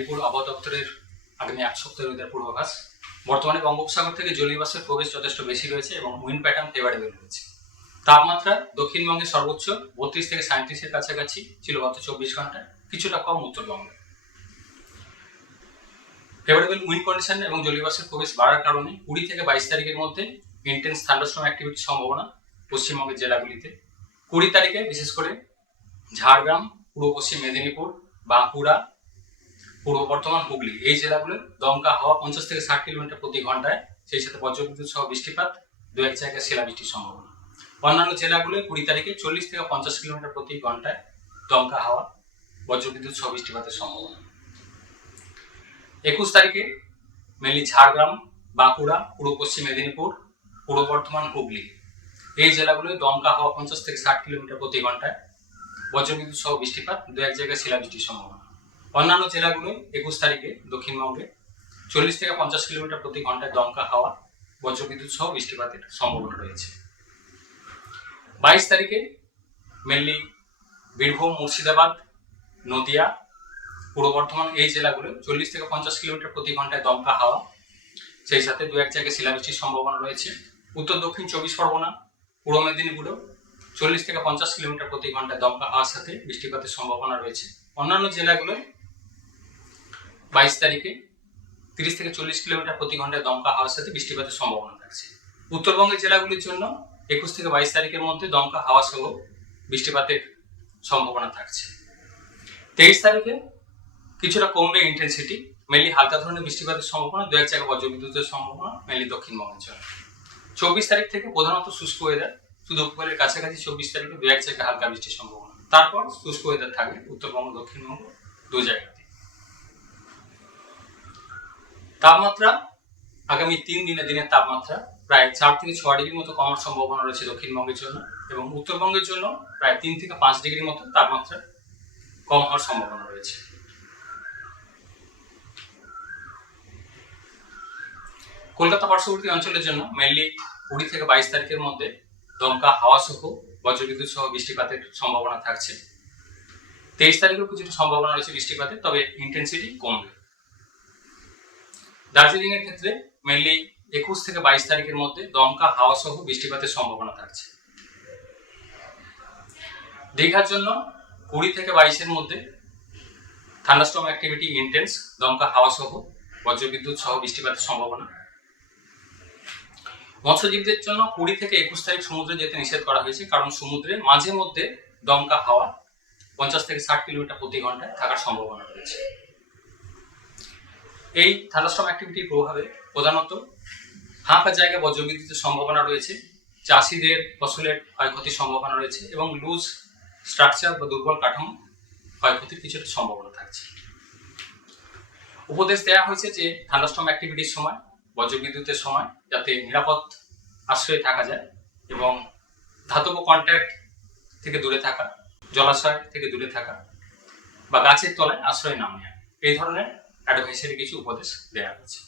আলিপুর আবহাওয়া দপ্তরের আগামী এক সপ্তাহের ওয়েদার পূর্বাভাস। বর্তমানে বঙ্গোপসাগর থেকে জলীয় বাষ্পের প্রবেশ যথেষ্ট বেশি রয়েছে এবং উইন্ড প্যাটার্ন ফেভারেবল রয়েছে। তাপমাত্রা দক্ষিণবঙ্গে সর্বোচ্চ 32 থেকে 37-এর কাছাকাছি ছিল গত 24 ঘন্টায়, কিছুটা কম উত্তরবঙ্গে। ফেভারেবল উইন্ড কন্ডিশন এবং জলীয় বাষ্পের প্রবেশ বাড়ার কারণে 20 থেকে 22 তারিখের মধ্যে ইন্টেন্স থান্ডারস্টর্ম অ্যাক্টিভিটির সম্ভাবনা পশ্চিমবঙ্গের জেলাগুলিতে। 20 তারিখে বিশেষ করে ঝাড়গ্রাম, পূর্ব পশ্চিম মেদিনীপুর, বাঁকুড়া, পূর্ব বর্ধমান, হুগলি এই জেলাগুলোর দমকা হাওয়া 50 থেকে 60 কিলোমিটার প্রতি ঘন্টায়, সেই সাথে বজ্রবিদ্যুৎ সহ বৃষ্টিপাত, দু এক জায়গায় শিলাবৃষ্টির সম্ভাবনা। অন্যান্য জেলাগুলোয় 20 তারিখে 40 থেকে 50 কিলোমিটার প্রতি ঘন্টায় দমকা হাওয়া, বজ্রবিদ্যুৎ সহ বৃষ্টিপাতের সম্ভাবনা। 21 তারিখে মেনলি ঝাড়গ্রাম, বাঁকুড়া, পূর্ব পশ্চিম মেদিনীপুর, পূর্ব বর্ধমান, হুগলি এই জেলাগুলোয় দমকা হাওয়া 50 থেকে 60 কিলোমিটার প্রতি ঘন্টায়, বজ্রবিদ্যুৎ সহ বৃষ্টিপাত, দু এক জায়গায় শিলাবৃষ্টির সম্ভাবনা। অন্যান্য জেলাগুলোয় 21 তারিখে দক্ষিণবঙ্গে 40 থেকে 50 কিলোমিটার প্রতি ঘন্টায় দমকা হাওয়া, বজ্রবিদ্যুৎ সহ বৃষ্টিপাতের সম্ভাবনা রয়েছে। 22 তারিখে মেনলি বীরভূম, মুর্শিদাবাদ, নদিয়া, পূর্ব বর্ধমান এই জেলাগুলো 40 থেকে 50 কিলোমিটার প্রতি ঘন্টায় দমকা হাওয়া, সেই সাথে দু এক জায়গায় শিলাবৃষ্টির সম্ভাবনা রয়েছে। উত্তর দক্ষিণ 24 পরগনা, পূর্ব মেদিনীপুরেও 40 থেকে 50 কিলোমিটার প্রতি ঘন্টায় দমকা হাওয়ার সাথে বৃষ্টিপাতের সম্ভাবনা রয়েছে। অন্যান্য জেলাগুলোয় 22 তারিখে 30 থেকে 40 কিলোমিটার প্রতি ঘন্টায় দমকা হাওয়ার সাথে বৃষ্টিপাতের সম্ভাবনা থাকছে। উত্তরবঙ্গের জেলাগুলির জন্য 21 থেকে 22 তারিখের মধ্যে দমকা হাওয়া সহ বৃষ্টিপাতের সম্ভাবনা থাকছে। 23 তারিখে কিছুটা কমবে ইন্টেন্সিটি, মেনলি হালকা ধরনের বৃষ্টিপাতের সম্ভাবনা, দু এক জায়গায় বজ্রবিদ্যুতের সম্ভাবনা মেনলি দক্ষিণবঙ্গের জন্য। 24 তারিখ থেকে প্রধানত শুষ্ক ওয়েদার, শুধু উপকূলের কাছাকাছি 24 তারিখে দু এক জায়গায় হালকা বৃষ্টির সম্ভাবনা। তারপর শুষ্ক ওয়েদার থাকবে উত্তরবঙ্গ, দক্ষিণবঙ্গ দু জায়গাতে। তাপমাত্রা আগামী 3 দিনের তাপমাত্রা প্রায় 4 থেকে 6 ডিগ্রি মতো কমার সম্ভাবনা রয়েছে দক্ষিণবঙ্গের জন্য, এবং উত্তরবঙ্গের জন্য প্রায় 3 থেকে 5 ডিগ্রি মতো তাপমাত্রা কম হওয়ার সম্ভাবনা রয়েছে। কলকাতা পার্শ্ববর্তী অঞ্চলের জন্য মেনলি 20 থেকে 22 তারিখের মধ্যে দমকা হাওয়া সহ বজ্রবিদ্যুৎ সহ বৃষ্টিপাতের সম্ভাবনা থাকছে। 23 তারিখেও কিছুটা সম্ভাবনা রয়েছে বৃষ্টিপাতের, তবে ইন্টেন্সিটি কমবে। দার্জিলিং এর ক্ষেত্রে মেনলি 21 থেকে 22 তারিখের মধ্যে দমকা হাওয়া সহ বৃষ্টিপাতের সম্ভাবনা থাকছে। দীঘার জন্য 20 থেকে 22-এর মধ্যে থান্ডারস্টর্ম অ্যাক্টিভিটি ইন্টেন্স, দমকা হাওয়া সহ বজ্রবিদ্যুৎ সহ বৃষ্টিপাতের সম্ভাবনা। মৎস্যজীবীদের জন্য 20 থেকে 21 তারিখ সমুদ্রে যেতে নিষেধ করা হয়েছে, কারণ সমুদ্রে মাঝে মধ্যে দমকা হাওয়া 50 থেকে 60 কিলোমিটার প্রতি ঘন্টায় থাকার সম্ভাবনা রয়েছে। এই থান্ডারস্টর্ম অ্যাক্টিভিটির প্রভাবে প্রধানত ফাঁকা জায়গায় বজ্রবিদ্যুতের সম্ভাবনা রয়েছে, চাষিদের ফসলের ক্ষয়ক্ষতির সম্ভাবনা রয়েছে, এবং লুজ স্ট্রাকচার বা দুর্বল কাঠামো ক্ষয়ক্ষতির কিছুটা সম্ভাবনা থাকছে। উপদেশ দেওয়া হয়েছে যে থান্ডারস্টর্ম অ্যাক্টিভিটির সময়, বজ্রবিদ্যুতের সময় যাতে নিরাপদ আশ্রয়ে থাকা যায় এবং ধাতব কন্ট্যাক্ট থেকে দূরে থাকা, জলাশয় থেকে দূরে থাকা বা গাছের তলায় আশ্রয় না নেওয়া, এই ধরনের অ্যাডভাইসারি কিছু উপদেশ দেওয়া হয়েছে।